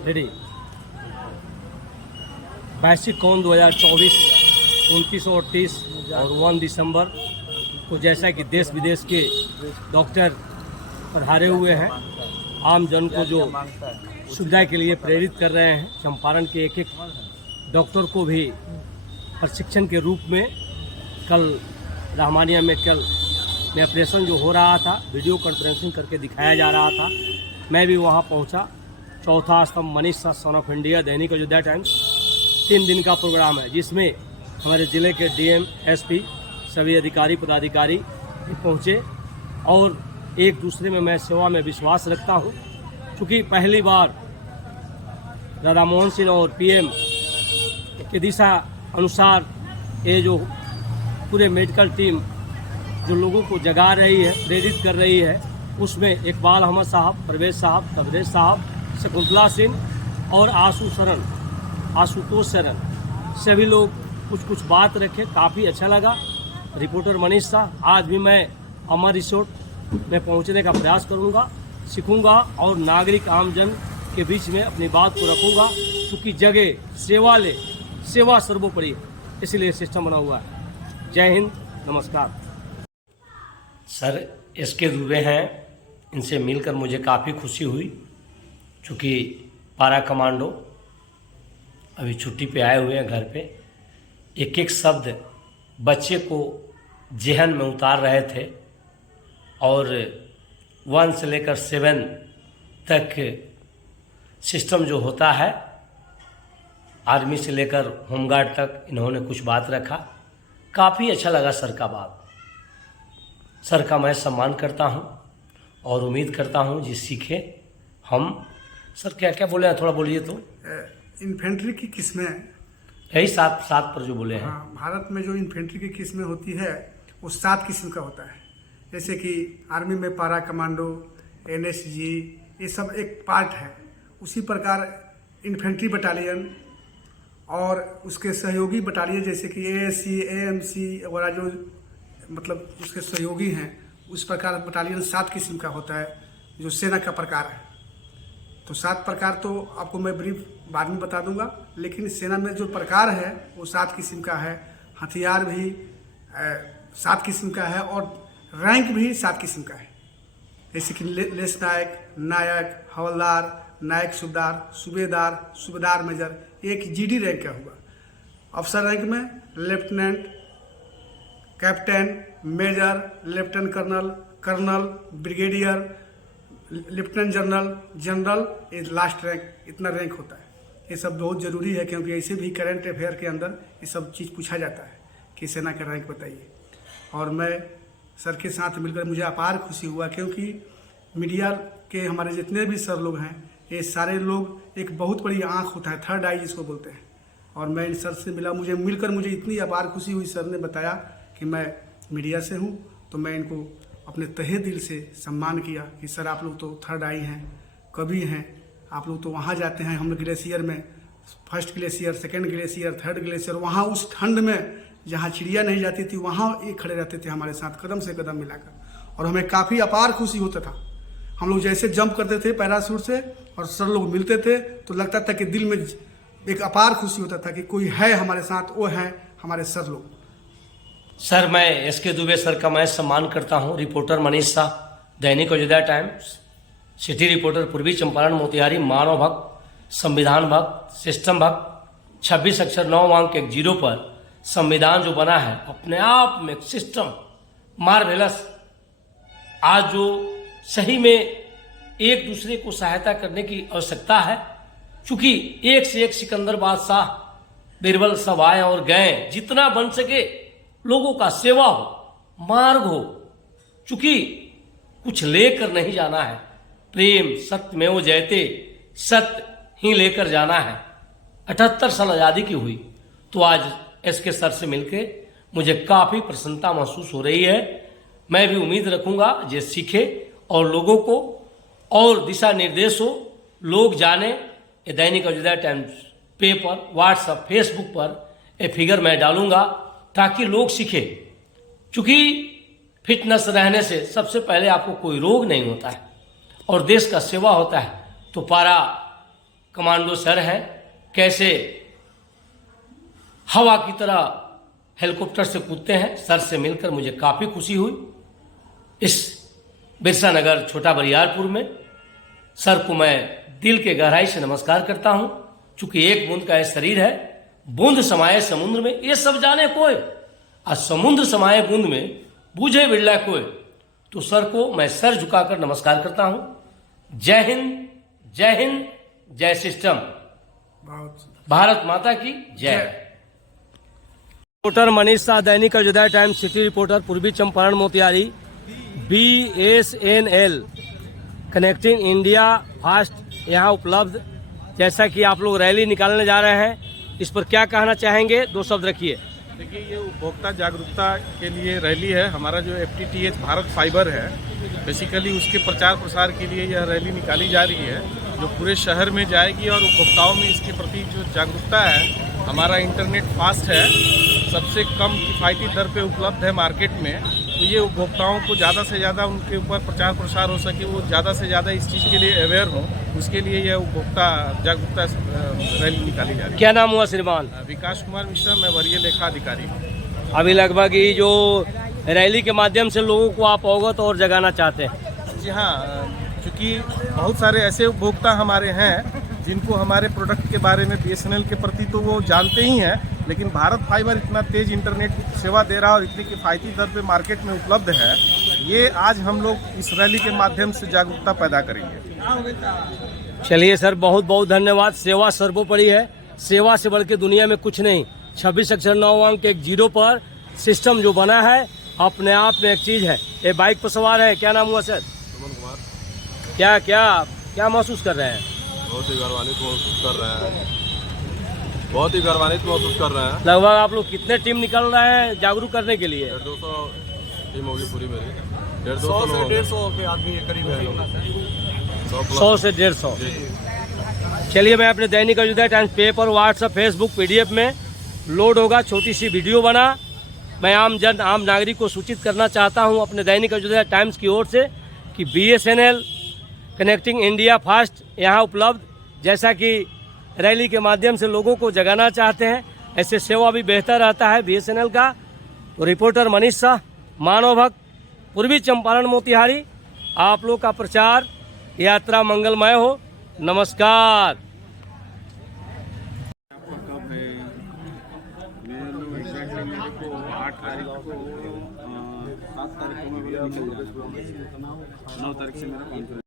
Ready. वैश्विक कौन 2024 29 और 30 और 1 दिसंबर को जैसा कि देश विदेश के डॉक्टर पधारे हुए हैं, आम जन को जो सुविधा के लिए प्रेरित कर रहे हैं, चंपारण के एक डॉक्टर को भी प्रशिक्षण के रूप में कल रहमानिया मेडिकल में ऑपरेशन जो हो रहा था, वीडियो कॉन्फ्रेंसिंग करके दिखाया जा रहा था। मैं भी वहां पहुंचा। चौथा स्तंभ Manish Shah son of India Dainik Ayodhya times 3 दिन का प्रोग्राम है, जिसमें हमारे ज़िले के डीएम, एसपी, सभी अधिकारी पदाधिकारी पहुंचे और एक दूसरे में मैं सेवा में विश्वास रखता हूं। क्योंकि पहली बार राधा मोहन सिंह और पीएम के दिशा अनुसार ये जो पूरे मेडिकल टीम जो लोगों को जगा रही है, प्रेरित कर रही है, उसमें इकबाल अहमद साहब, परवेज साहब, तबरेज साहब, शकुंतला सिंह और आशुतोष शरण सभी लोग कुछ बात रखे। काफ़ी अच्छा लगा। रिपोर्टर मनीष शाह, आज भी मैं अमर रिसोर्ट में पहुंचने का प्रयास करूंगा, सीखूंगा और नागरिक आमजन के बीच में अपनी बात को रखूंगा। क्योंकि जगह सेवा सर्वोपरि है, इसलिए सिस्टम बना हुआ है। जय हिंद, नमस्कार। सर एसके दुबे हैं, इनसे मिलकर मुझे काफ़ी खुशी हुई। चूँकि पारा कमांडो अभी छुट्टी पे आए हुए हैं घर पे, एक एक शब्द बच्चे को जेहन में उतार रहे थे और 1 से लेकर 7 तक सिस्टम जो होता है, आर्मी से लेकर होमगार्ड तक इन्होंने कुछ बात रखा। काफ़ी अच्छा लगा सर का बात। सर का मैं सम्मान करता हूं और उम्मीद करता हूं जी सीखे हम। सर क्या क्या बोले हैं, थोड़ा बोलिए तो। इन्फेंट्री की किस्में, यही सात पर जो बोले हैं। हाँ, भारत में जो इन्फेंट्री की किस्में होती है वो 7 किस्म का होता है। जैसे कि आर्मी में पारा कमांडो, एनएसजी, ये सब एक पार्ट है। उसी प्रकार इन्फेंट्री बटालियन और उसके सहयोगी बटालियन जैसे कि एएससी, एएमसी वगैरह जो मतलब उसके सहयोगी हैं, उस प्रकार बटालियन 7 किस्म का होता है जो सेना का प्रकार है। तो 7 प्रकार तो आपको मैं ब्रीफ बाद में बता दूंगा, लेकिन सेना में जो प्रकार है वो 7 किस्म का है। हथियार भी 7 किस्म का है और रैंक भी 7 किस्म का है। जैसे कि लेस नायक, नायक, हवलदार, नायक सूबेदार, सूबेदार, सूबेदार मेजर, एक जीडी रैंक का हुआ। अफसर रैंक में lieutenant, captain, major, lieutenant colonel, colonel, brigadier, lieutenant general, general, ये लास्ट रैंक, इतना रैंक होता है। ये सब बहुत ज़रूरी है, क्योंकि ऐसे भी करंट अफेयर के अंदर ये सब चीज़ पूछा जाता है कि सेना का रैंक बताइए। और मैं सर के साथ मिलकर मुझे अपार खुशी हुआ, क्योंकि मीडिया के हमारे जितने भी सर लोग हैं, ये सारे लोग एक बहुत बड़ी आँख होता है, थर्ड आई जिसको बोलते हैं। और मैं इन सर से मिला, मुझे इतनी अपार खुशी हुई। सर ने बताया कि मैं मीडिया से हूँ, तो मैं इनको अपने तहे दिल से सम्मान किया कि सर आप लोग तो थर्ड आई हैं, कवि हैं, आप लोग तो वहाँ जाते हैं। हम लोग ग्लेशियर में, first glacier, second glacier, third glacier, वहाँ उस ठंड में जहाँ चिड़िया नहीं जाती थी, वहाँ ये खड़े रहते थे हमारे साथ कदम से कदम मिलाकर। और हमें काफ़ी अपार खुशी होता था। हम लोग जैसे जंप करते थे पैराशूट से और सर लोग मिलते थे, तो लगता था कि दिल में एक अपार खुशी होता था कि कोई है हमारे साथ, वो है हमारे सर लोग। सर मैं एसके दुबे सर का मैं सम्मान करता हूं। रिपोर्टर मनीष शाह, दैनिक अयोध्या टाइम्स, सिटी रिपोर्टर, पूर्वी चंपारण, मोतिहारी, मानव भक्त, संविधान भक्त, सिस्टम भक्त, 26 अक्षर 9 अंक 1 0 पर संविधान जो बना है अपने आप में सिस्टम मार्वेलस। आज जो सही में एक दूसरे को सहायता करने की आवश्यकता है, क्योंकि एक से एक सिकंदर बादशाह, बीरबल सब आए और गए। जितना बन सके लोगों का सेवा हो, मार्ग हो, चूंकि कुछ लेकर नहीं जाना है। प्रेम सत्यमेव जयते, सत्य ही लेकर जाना है। 78 साल आज़ादी की हुई, तो आज एसके सर से मिलके मुझे काफ़ी प्रसन्नता महसूस हो रही है। मैं भी उम्मीद रखूंगा जे सीखे और लोगों को और दिशा निर्देश हो, लोग जाने। ये दैनिक Ayodhya times paper, WhatsApp, Facebook पर ये फिगर मैं डालूंगा ताकि लोग सीखें। क्योंकि फिटनेस रहने से सबसे पहले आपको कोई रोग नहीं होता है और देश का सेवा होता है। तो पारा कमांडो सर हैं, कैसे हवा की तरह हेलीकॉप्टर से कूदते हैं। सर से मिलकर मुझे काफ़ी खुशी हुई। इस बिरसा नगर छोटा बरियारपुर में सर को मैं दिल के गहराई से नमस्कार करता हूं। चूंकि एक बूंद का यह शरीर है, बूंद समाये समुद्र में, ये सब जाने कोई, और समुद्र समाये बूंद में बूझे बिरला कोई। तो सर को मैं सर झुकाकर नमस्कार करता हूं। जय हिंद, जय हिंद, जय सिस्टम, भारत माता की जय। रिपोर्टर मनीष शाह, दैनिक अयोध्या टाइम्स सिटी रिपोर्टर, पूर्वी Champaran Motihari. BSNL connecting India fast यहाँ उपलब्ध। जैसा कि आप लोग रैली निकालने जा रहे हैं, इस पर क्या कहना चाहेंगे? 2 शब्द रखिए। देखिए, ये उपभोक्ता जागरूकता के लिए रैली है। हमारा जो FTTH भारत फाइबर है, बेसिकली उसके प्रचार प्रसार के लिए यह रैली निकाली जा रही है, जो पूरे शहर में जाएगी और उपभोक्ताओं में इसके प्रति जो जागरूकता है। हमारा इंटरनेट फास्ट है, सबसे कम किफ़ायती दर पे उपलब्ध है मार्केट में। तो ये उपभोक्ताओं को ज़्यादा से ज़्यादा उनके ऊपर प्रचार प्रसार हो सके, वो ज़्यादा से ज़्यादा इस चीज़ के लिए अवेयर हो, उसके लिए यह उपभोक्ता जागरूकता रैली निकाली जा रही है। क्या नाम हुआ श्रीमान? विकास कुमार मिश्रा, मैं वरीय लेखा अधिकारी हूँ। अभी लगभग ये जो रैली के माध्यम से लोगों को आप अवगत और जगाना चाहते हैं। जी हाँ, चूँकि बहुत सारे ऐसे उपभोक्ता हमारे हैं जिनको हमारे प्रोडक्ट के बारे में BSNL के प्रति तो वो जानते ही हैं, लेकिन भारत फाइबर इतना तेज इंटरनेट सेवा दे रहा है और इतनी किफ़ायती दर पे मार्केट में उपलब्ध है, ये आज हम लोग इस रैली के माध्यम से जागरूकता पैदा करेंगे। चलिए सर, बहुत बहुत धन्यवाद। सेवा सर्वोपरि है, सेवा से बढ़ के दुनिया में कुछ नहीं। 26 अक्षर 9 अंक एक 0 पर सिस्टम जो बना है, अपने आप में एक चीज़ है। ये बाइक पर सवार है, क्या नाम हुआ सर? सुमन कुमार। क्या क्या क्या महसूस कर रहे हैं? बहुत ही गर्वान्वित महसूस कर रहे हैं, बहुत ही गर्वान्वित महसूस कर रहे हैं। लगभग आप लोग कितने टीम निकल रहे हैं जागरूक करने के लिए? 150 टीम होगी पूरी मेरी। 100 से 150 के आदमी के करीब है लोग। 100 से 150। चलिए, मैं अपने दैनिक Ayodhya times paper, WhatsApp, Facebook, PDF में लोड होगा, छोटी सी वीडियो बना मैं आम नागरिक को सूचित करना चाहता हूं अपने दैनिक अयोध्या टाइम्स की ओर से कि BSNL कनेक्टिंग इंडिया फास्ट यहाँ उपलब्ध। जैसा कि रैली के माध्यम से लोगों को जगाना चाहते हैं, ऐसे सेवा भी बेहतर रहता है BSNL का। तो रिपोर्टर मनीष शाह, मानव भक्त, पूर्वी चंपारण मोतिहारी। आप लोग का प्रचार यात्रा मंगलमय हो। नमस्कार। मेरे को 8 तारीख को 7 तारीख को मैं निकल जाना, 9 तारीख से मेरा कॉन्फ्रेंस।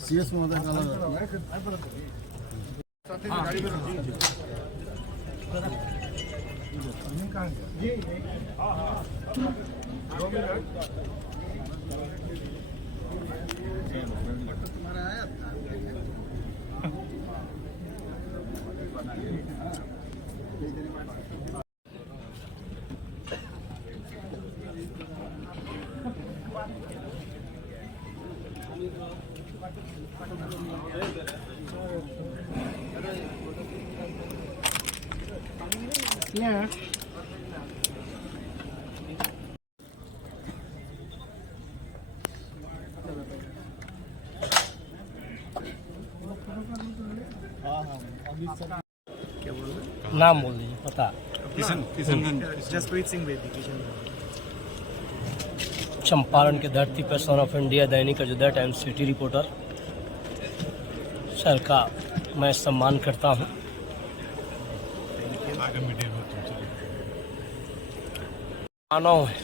CS Yeah. नाम बोल दीजिए, पता। किशनगंज, जसप्रीत सिंह बेदी, किशनगंज। चंपारण के धरती पर son of India, Dainik Ayodhya times city reporter. Sir का मैं सम्मान करता हूं। मानव है,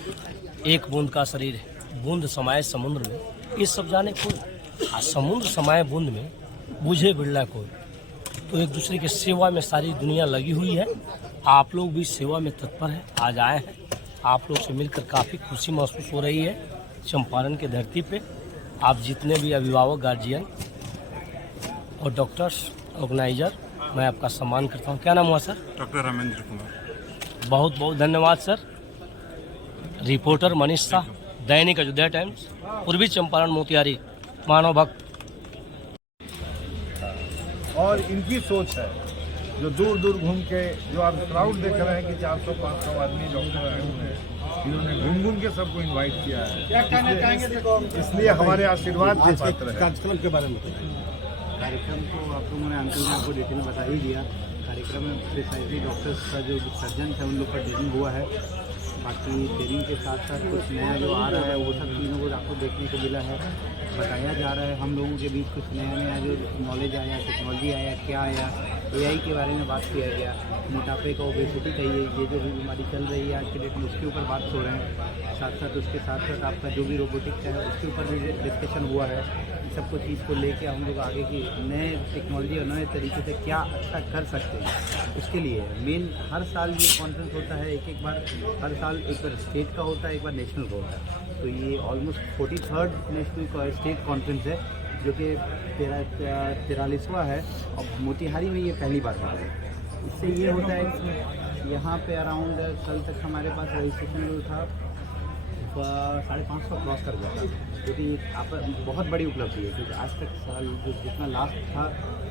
एक बूंद का शरीर है, बूंद समाये समुद्र में, ये सब जाने कोई, आ समुद्र समाये बूंद में बूझे बिरला कोई। तो एक दूसरे की सेवा में सारी दुनिया लगी हुई है। आप लोग भी सेवा में तत्पर हैं, आज आए हैं। आप लोग से मिलकर काफ़ी खुशी महसूस हो रही है। चंपारण के धरती पे आप जितने भी अभिभावक, गार्जियन और डॉक्टर्स, ऑर्गेनाइजर, मैं आपका सम्मान करता हूं। क्या नाम हुआ सर? डॉक्टर रामेंद्र कुमार। बहुत बहुत धन्यवाद सर। रिपोर्टर मनीष शाह, दैनिक अयोध्या टाइम्स, पूर्वी चंपारण मोतिहारी, मानव भक्त। और इनकी सोच है जो दूर दूर घूम के, जो आप क्राउड देख रहे हैं कि 400-500 आदमी डॉक्टर आए हुए हैं, इन्होंने घूम घूम के सबको इनवाइट किया है, इसलिए हमारे आशीर्वाद के पात्र है। कार्यक्रम के बारे में कार्यक्रम को आप लोगों ने, अंकल ने आपको डिटेल बता ही दिया। कार्यक्रम में प्रिसाइजली डॉक्टर्स का जो सर्जन है उन लोग का ट्रेनिंग हुआ है। बाकी ट्रेनिंग के साथ साथ कुछ नया जो आ रहा है वो सब चीज़ों को आपको देखने को मिला है, बताया जा रहा है। हम लोगों के बीच कुछ नया जो नॉलेज आया, टेक्नोलॉजी आया, क्या आया, AI के बारे में बात किया गया, मोटापे का, ओबेसिटी का, ये जो भी बीमारी चल रही है आज के डेट में उसके ऊपर बात हो रहे हैं। साथ साथ उसके साथ साथ आपका जो भी रोबोटिक्स है उसके ऊपर भी डिस्कशन हुआ है। सबको चीज़ को लेके हम लोग आगे की नए टेक्नोलॉजी और नए तरीके से क्या अच्छा कर सकते हैं उसके लिए मेन हर साल ये कॉन्फ्रेंस होता है। एक बार हर साल एक बार स्टेट का होता है, एक बार नेशनल का होता है। तो ये almost 43rd national state conference है जो कि 43वां है और मोतिहारी में ये पहली बार होता है। इससे ये होता है कि यहाँ पे अराउंड कल तक हमारे पास रजिस्ट्रेशन जो था 550 क्रॉस कर गया था, जो कि आप बहुत बड़ी उपलब्धि है क्योंकि आज तक साल जो जितना लास्ट था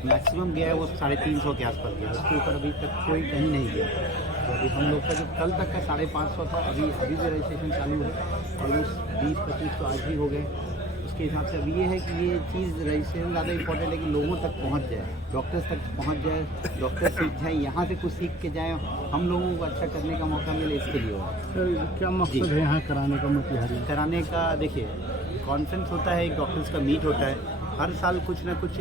मैक्सिमम गया है वो 350 के आसपास गया, उसके ऊपर अभी तक कोई कहीं नहीं गया। तो अभी हम लोग का जो कल तक का 550 था, अभी भी रजिस्ट्रेशन चालू है, ऑलमोस्ट 20-25 तो आज भी हो गए। उसके हिसाब से अब ये है कि ये चीज़ रजिस्ट्रेशन ज़्यादा इंपॉर्टेंट है कि लोगों तक पहुंच जाए, डॉक्टर्स तक पहुंच जाए, डॉक्टर सीख जाए, यहाँ से कुछ सीख के जाए, हम लोगों को अच्छा करने का मौका मिले, इसके लिए हो। क्या मकसद है यहाँ कराने का? मोतिहारी कराने का देखिए कॉन्फ्रेंस होता है, एक डॉक्टर्स का मीट होता है, हर साल कुछ ना कुछ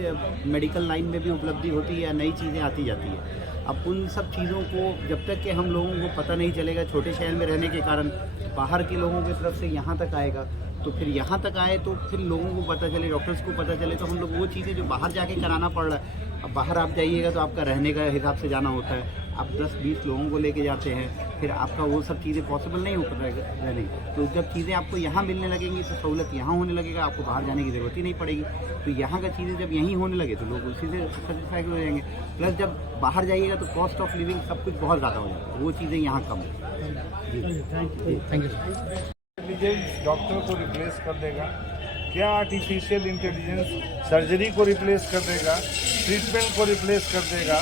मेडिकल लाइन में भी उपलब्धि होती है या नई चीज़ें आती जाती है। अब उन सब चीज़ों को जब तक कि हम लोगों को पता नहीं चलेगा, छोटे शहर में रहने के कारण बाहर के लोगों की तरफ से यहाँ तक आएगा, तो फिर यहाँ तक आए तो फिर लोगों को पता चले, डॉक्टर्स को पता चले, तो हम लोग वो चीज़ें जो बाहर जाके कराना पड़ रहा है, अब बाहर आप जाइएगा तो आपका रहने का हिसाब से जाना होता है, आप 10-20 लोगों को लेके जाते हैं, फिर आपका वो सब चीज़ें पॉसिबल नहीं हो रहने। तो जब चीज़ें आपको यहाँ मिलने लगेंगी तो सहूलत यहाँ होने लगेगा, आपको बाहर जाने की ज़रूरत ही नहीं पड़ेगी। तो यहाँ का चीज़ें जब यहीं होने लगे तो लोग उसी से सेटिस्फाइड हो जाएंगे। प्लस जब बाहर जाइएगा तो कॉस्ट ऑफ लिविंग सब कुछ बहुत ज़्यादा हो जाता है, वो चीज़ें यहाँ कम है। Thank you. इंटेलिजेंस डॉक्टर को रिप्लेस कर देगा? क्या आर्टिफिशियल इंटेलिजेंस सर्जरी को रिप्लेस कर देगा, ट्रीटमेंट को रिप्लेस कर देगा?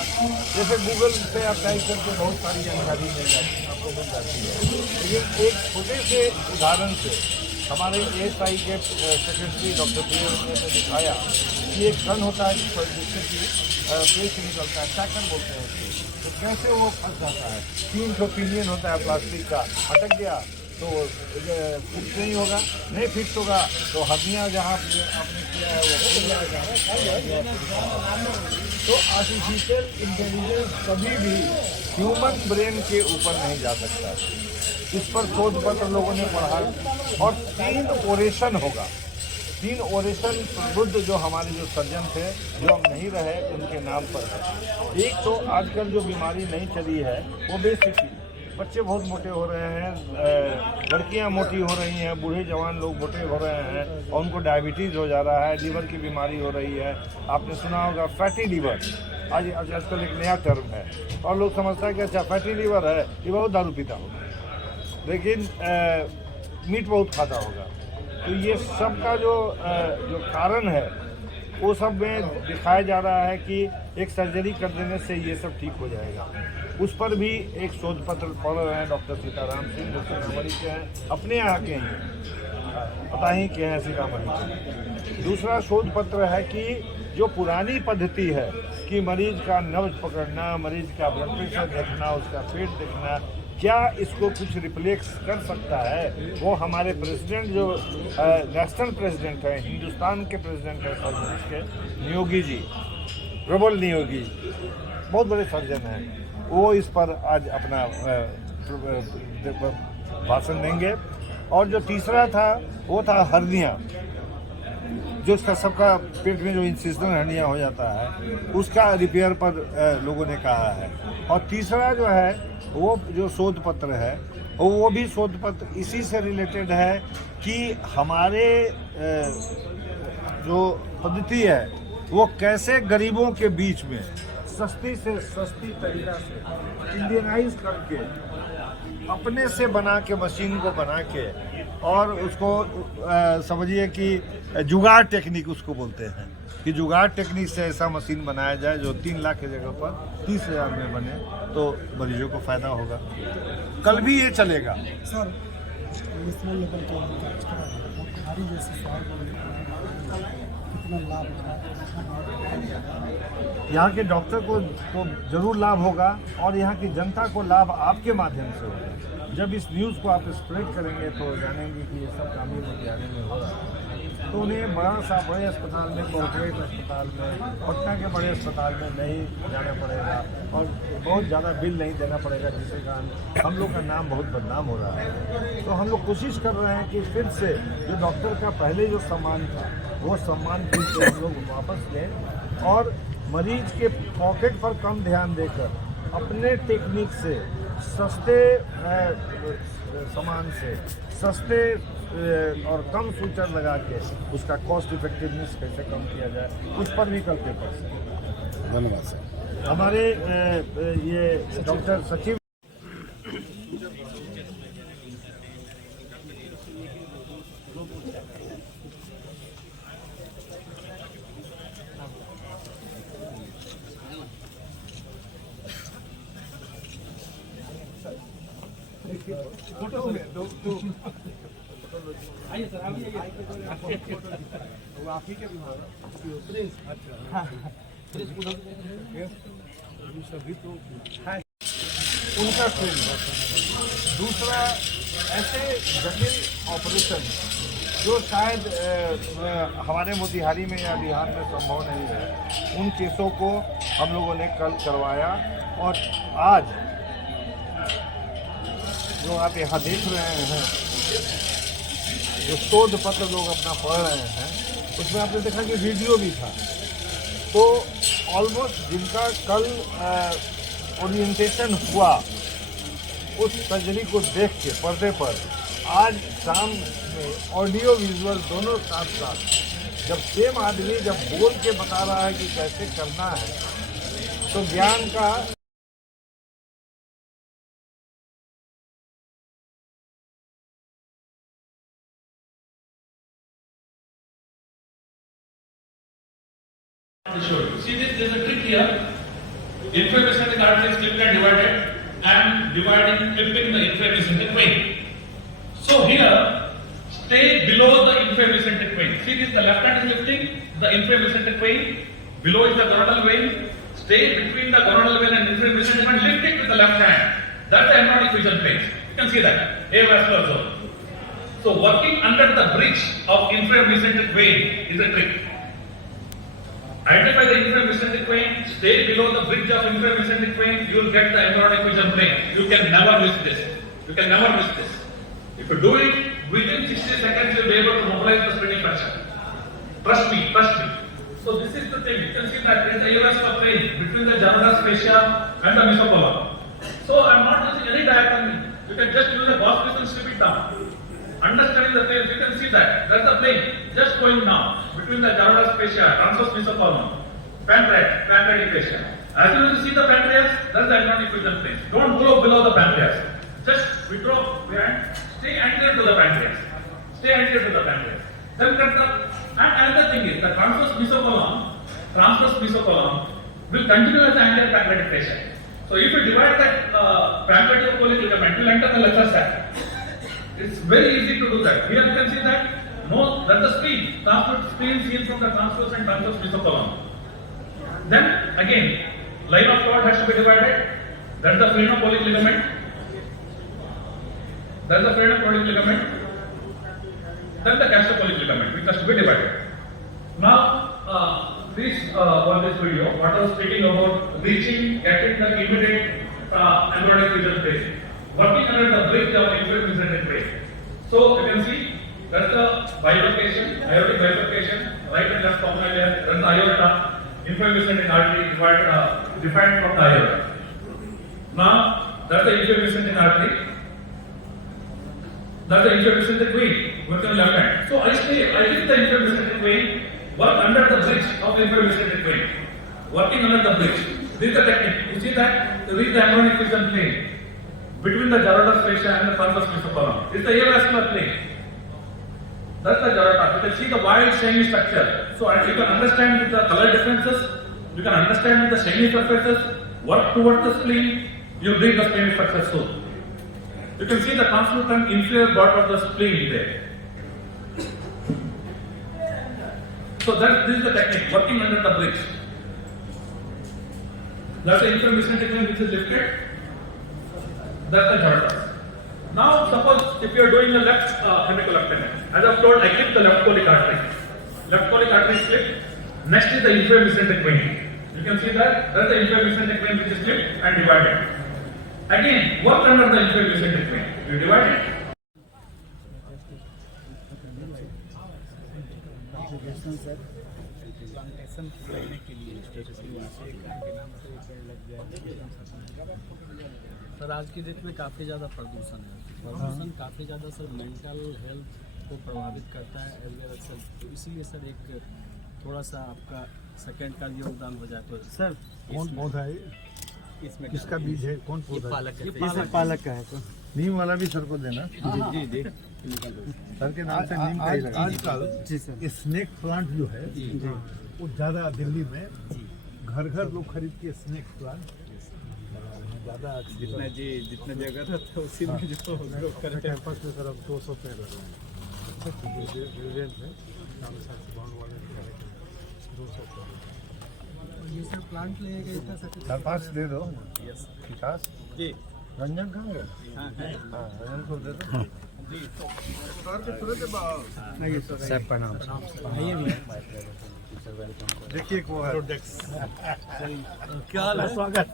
जैसे गूगल पे आप टाइप करके बहुत सारी जानकारी मिल जाती है, आपको मिल जाती है। लेकिन एक छोटे से उदाहरण से हमारे ASI के सेक्रेटरी डॉक्टर प्रियम ने दिखाया कि एक गन होता है जिससे कि पेस्ट निकलता है, चैकन बोलते हैं उसको, तो कैसे वो फंस जाता है। 3 पिनियन होता है प्लास्टिक का, अटक गया तो फिक्स नहीं होगा, नहीं फिक्स होगा तो हड्डियाँ जहाँ आपने किया है वो खुल जाएगा। तो आर्टिफिशियल इंटेलिजेंस कभी भी ह्यूमन ब्रेन के ऊपर नहीं जा सकता। इस पर शोध पत्र लोगों ने पढ़ा और 3 ओरेशन होगा, 3 ओरेशन प्रबुद्ध जो हमारे जो सर्जन थे जो अब नहीं रहे उनके नाम पर है। एक तो आजकल जो बीमारी नहीं चली है वो बेसिकली बच्चे बहुत मोटे हो रहे हैं, लड़कियां मोटी हो रही हैं, बूढ़े जवान लोग मोटे हो रहे हैं और उनको डायबिटीज़ हो जा रहा है, लीवर की बीमारी हो रही है। आपने सुना होगा फैटी लीवर, आजकल एक नया टर्म है और लोग समझता है कि अच्छा फैटी लीवर है ये बहुत दारू पीता होगा, लेकिन मीट बहुत खाता होगा। तो ये सब का जो कारण है वो सब में दिखाया जा रहा है कि एक सर्जरी कर देने से ये सब ठीक हो जाएगा। उस पर भी एक शोध पत्र पढ़ रहे हैं डॉक्टर सीताराम सिंह, जो सीतामढ़ी के हैं, अपने यहाँ के हैं, पता ही के हैं सीतामढ़ी के। दूसरा शोध पत्र है कि जो पुरानी पद्धति है कि मरीज का नब्ज पकड़ना, मरीज का ब्लड प्रेशर देखना, उसका पेट देखना, क्या इसको कुछ रिप्लेस कर सकता है। वो हमारे प्रेसिडेंट जो नेशनल प्रेसिडेंट है, हिंदुस्तान के प्रेसिडेंट है सर्जन के, नियोगी जी, प्रबल नियोगी, बहुत बड़े सर्जन हैं, वो इस पर आज अपना भाषण देंगे। और जो तीसरा था वो था हर्निया, जो उसका सबका पेट में जो इंसिजनल हर्निया हो जाता है उसका रिपेयर पर लोगों ने कहा है। और तीसरा जो है वो जो शोध पत्र है वो भी शोध पत्र इसी से रिलेटेड है कि हमारे जो पद्धति है वो कैसे गरीबों के बीच में सस्ती से सस्ती तरीका से इंडियनाइज करके अपने से बना के मशीन को बना के और उसको समझिए कि जुगाड़ टेक्निक उसको बोलते हैं, कि जुगाड़ टेक्निक से ऐसा मशीन बनाया जाए जो 3 लाख की जगह पर 30,000 में बने, तो मरीजों को फायदा होगा। कल भी ये चलेगा। सर नेशनल लेवल के मोतिहारी जैसे शहर को कितना लाभ होगा? यहाँ के डॉक्टर को तो जरूर लाभ होगा और यहाँ की जनता को लाभ आपके माध्यम से होगा। जब इस न्यूज़ को आप स्प्रेड करेंगे तो जानेंगे कि ये सब काम ही मोतिहारी में हो रहा है। तो उन्हें बड़े अस्पताल में, कॉर्पोरेट अस्पताल में, पटना के बड़े अस्पताल में नहीं जाना पड़ेगा और बहुत ज़्यादा बिल नहीं देना पड़ेगा, जिसके कारण हम लोग का नाम बहुत बदनाम हो रहा है। तो हम लोग कोशिश कर रहे हैं कि फिर से जो डॉक्टर का पहले जो सम्मान था वो सम्मान फिर से हम लोग वापस लें और मरीज के पॉकेट पर कम ध्यान देकर अपने टेक्निक से सस्ते सामान से सस्ते और कम फीचर लगा के उसका कॉस्ट इफेक्टिवनेस कैसे कम किया जाए, उस पर भी कल पेपर से। धन्यवाद सर। हमारे ये डॉक्टर सचिव उनका ट्रेन। दूसरा, ऐसे जटिल ऑपरेशन जो शायद हमारे मोतिहारी में या बिहार में संभव नहीं है, उन केसों को हम लोगों ने कल करवाया और आज जो आप यहाँ देख रहे हैं, जो शोध पत्र लोग अपना पढ़ रहे हैं, उसमें आपने देखा कि वीडियो भी था। तो ऑलमोस्ट जिनका कल ओरिएंटेशन हुआ उस सर्जरी को देख के पर्दे पर, आज शाम में ऑडियो विजुअल दोनों साथ साथ जब सेम आदमी जब बोल के बता रहा है कि कैसे करना है, तो ज्ञान का See this, there's a trick here. Inframesenteric artery is clipped and divided, and clipping the inframesenteric vein. So here, stay below the inframesenteric vein. See this, the left hand is lifting the inframesenteric vein. Below is the gonadal vein. Stay between the gonadal vein and inframesenteric and lift it with the left hand. That's the embryonic fusion phase. You can see that. Avascular zone. So working under the bridge of inframesenteric vein is a trick. Identify the inframesenteric vein, stay below the bridge of inframesenteric vein, you will get the embryonic fusion plane. You can never miss this. You can never miss this. If you do it, within 60 seconds you will be able to mobilize the splenic fracture. Trust me, trust me. So this is the thing. You can see that there is the avascular plane between the Germanus fascia and the mesocolon. So I am not using any diagram. You can just use a Gauss and strip it down. Understanding the plane, you can see that. That's the plane just going now between the Germanus fascia, transverse mesocolon, pancreatic fascia. As soon as you see the pancreas, that's the embryonic fusion plane. Don't go below the pancreas. Just withdraw behind, stay anterior to the pancreas. Stay anterior to the pancreas. Then cut the, and another thing is the transverse mesocolon will continue as the anterior pancreatic fascia. So if you divide that pancreaticocholic ligament, it will enter the lesser sac. It's very easy to do that. Here you can see that that's the spleen. Transverse spleen seen from the transverse and transverse mesocolon. Then again, line of cord has to be divided. That's the phrenopolic ligament. That's the phrenopolic ligament. Then the gastrocolic ligament, which has to be divided. Now, this video, what I was speaking about reaching, getting the immediate embryonic fusion phase, working under the bridge of inframesenteric vein. So you can see that's the bifurcation, aortic bifurcation, right and left common area, that's the aorta, inframesenteric artery defined from the aorta. Now that's the inframesenteric artery, that's the inframesenteric vein, working on the left hand. So I lift the inframesenteric vein, work under the bridge of the inframesenteric vein, working under the bridge. This is the technique. You see that to reach the embryonic fusion plane between the Gerardus fascia and the transverse mesocolon. It's the avascular plane. That's the Gerardus. You can see the wide shiny structure. So as you can understand with the color differences, you can understand with the shiny surfaces, work towards the spleen, you'll bring the spleen structure soon. You can see the translucent inferior part of the spleen there. So this is the technique, working under the bridge. That's the inflammation technique which is lifted. That's the Jhardas. Now suppose if you are doing a left hemicolectomy, as I've told, I clip the left colic artery. Left colic artery is clipped. Next is the inflammation vein. You can see that that's the inflammation vein which is clipped and divided. Again, work under the inflammation vein. You divide it. Sir plantation करने के लिए sir आज की date में काफ़ी ज़्यादा प्रदूषण है। प्रदूषण काफ़ी ज़्यादा सर मेंटल हेल्थ को प्रभावित करता है एज वेल एज सर, तो इसीलिए सर एक थोड़ा सा आपका सेकंड का योगदान हो जाए तो सर कौन पौधा है इसमें किसका बीज है कौन ये पौधा पालक है। ये सर पालक का है तो नीम वाला भी सर को देना जी जी सर के नाम से नीम का ही लगा आजकल जी सर स्नेक प्लांट जो है वो ज़्यादा दिल्ली में घर घर लोग खरीद के स्नेक प्लांट ज़्यादा जितना जगह था तो उसी में जो लोग करते हैं। कैंपस में सर अब 200 पेड़ लगे हैं ब्रिलियंट में 200 पेड़ ये सर प्लांट लगेगा इतना सर 4-5 दे दो विकास जी रंजन कहाँ गए हाँ रंजन को दे दो सर प्रणाम देखिए वो है क्या स्वागत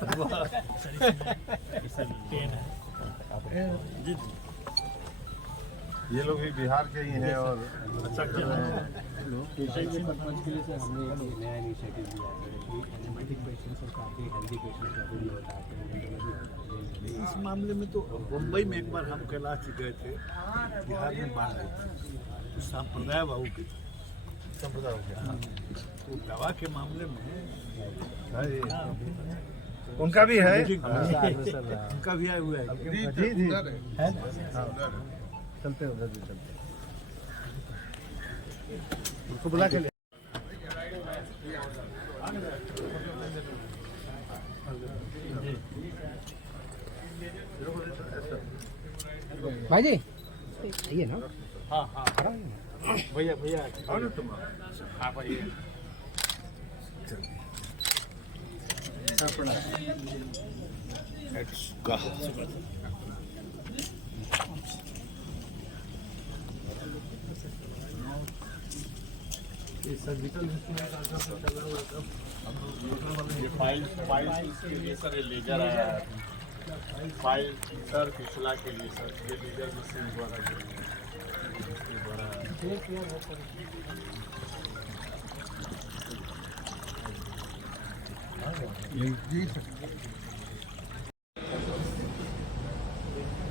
ये लोग भी बिहार के ही हैं और अच्छा कर रहे हैं परपज के लिए सर हमने एक नया इनिशिएटिव लिया है कि एनालिटिक पेशेंट्स और काफ़ी हेल्दी पेशेंट्स का भी होता है। इस मामले में तो मुंबई में एक बार हम कैलाश गए थे बिहार में बाढ़ आई थी संप्रदाय बाबू की संप्रदाय हो गया तो दवा के मामले में उनका भी है उनका भी आया हुआ है जी जी चलते उधर भी चलते उसको बुला के ले भाई जी ये ना हाँ हाँ भैया भैया आओ ना तुम हाँ भैया सर्जिकल फाइल के लिए सर ये लेजर आया है फाइल सर पिछला के लिए सर ये लेजर मशीन द्वारा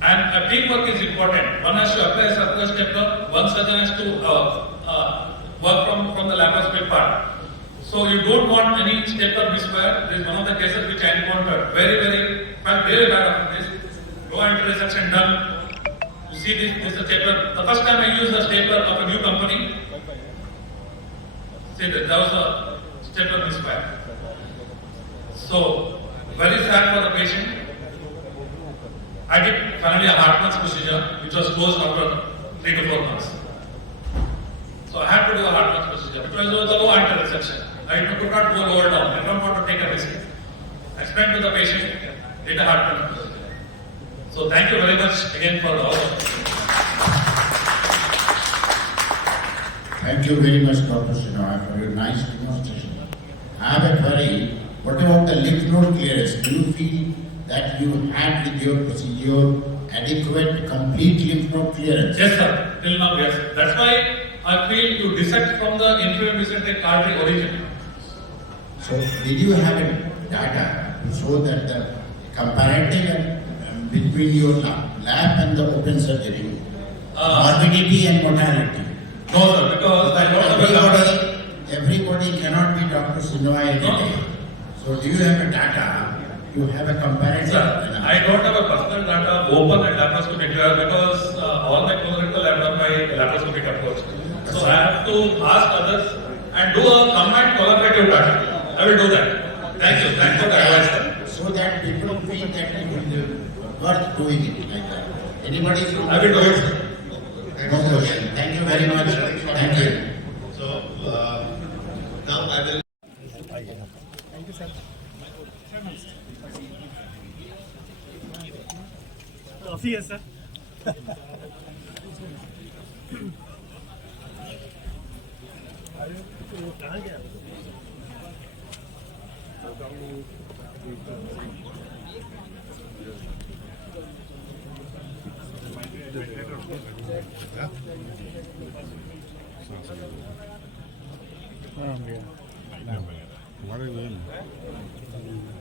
And teamwork is important. One has to apply a surplus stepper, one surgeon has to work from the laparoscopic part. So you don't want any stapler misfire. This is one of the cases which I encountered. Very bad of this. Low intersection done. You see this is a stapler. The first time I used the stapler of a new company, see that there was a stapler misfire. So very sad for the patient. I did finally a Hartmann's procedure, which was closed after 3 to 4 months. So I had to do a Hartmann's procedure. It was a low intersection. I could not go lower down. I don't want to take a risk. I spent with the patient, did a Hartmann's procedure. So thank you very much again for all of you. Thank you very much, Dr. Shinoy, for your nice demonstration. I have a query. What about the lymph node clearance? Do you feel that you had with your procedure adequate, complete lymph node clearance? Yes, sir. Till now, yes. That's why I feel to dissect from the inferior mesenteric artery origin. So, did you have a data to show that the comparative between your lab and the open surgery, morbidity and mortality? No, sir, because I don't have a everybody cannot be Dr. Shinoy every day. So, do you have a data? You have a comparative? Sir, I don't have a personal data open at laparoscopic because all my colorectal are done by laparoscopic approach. So I have to ask others and do a combined collaborative pattern. I will do that. Thank you. Thanks for the advice, sir. So that people feel that it will worth doing it like that. Anybody from I will do it, sir. No question. Thank you very much. Thank you. So now I will. काफ़ी है sir कहाँ गया हमारे